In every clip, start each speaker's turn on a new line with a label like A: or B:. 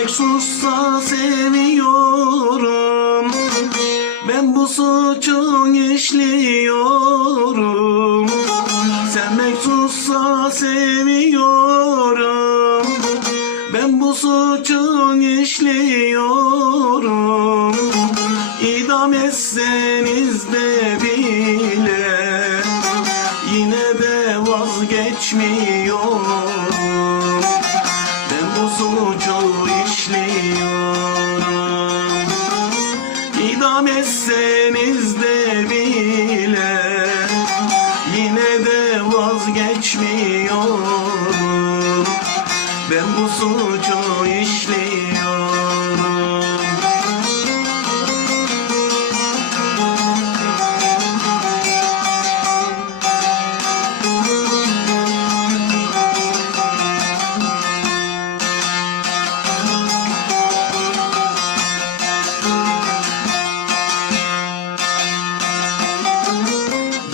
A: Yürek sussa seviyorum Ben bu suçu işliyorum. Sevmek sussa seviyorum Ben bu suçu işliyorum. İdam etseniz de bile Yine de vazgeçmiyorum. Etseniz de bile Yine de vazgeçmiyorum. Ben bu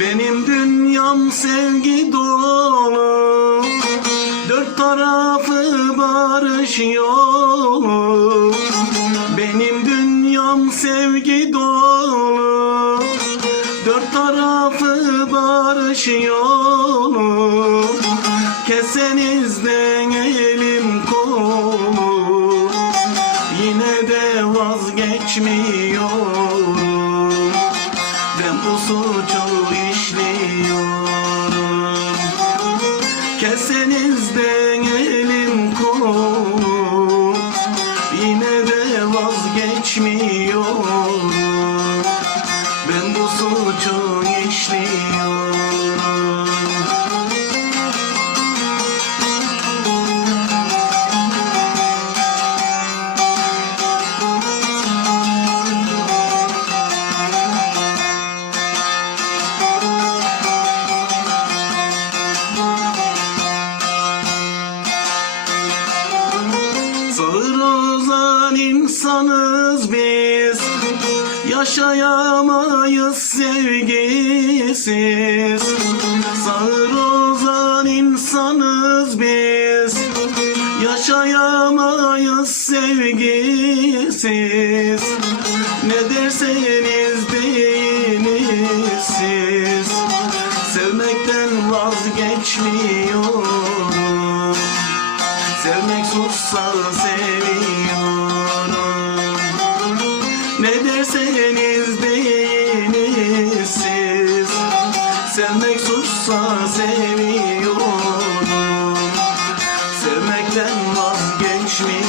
A: Benim dünyam sevgi dolu. Dört tarafı barış yolu Benim dünyam sevgi dolu. Dört tarafı barış yolu Kesenizden elim kolu. Yine de vazgeçmiyorum ben bu suçu Kesenizden ozan insanız biz. Yaşayamayız sevgisiz. Sağır ozan insanız biz. Yaşayamayız sevgisiz. Ne derseniz deyiniz siz. Sevmekten vazgeçmiyorum Sevmek suçsa seviyorum. Sevmekten vazgeçmiyorum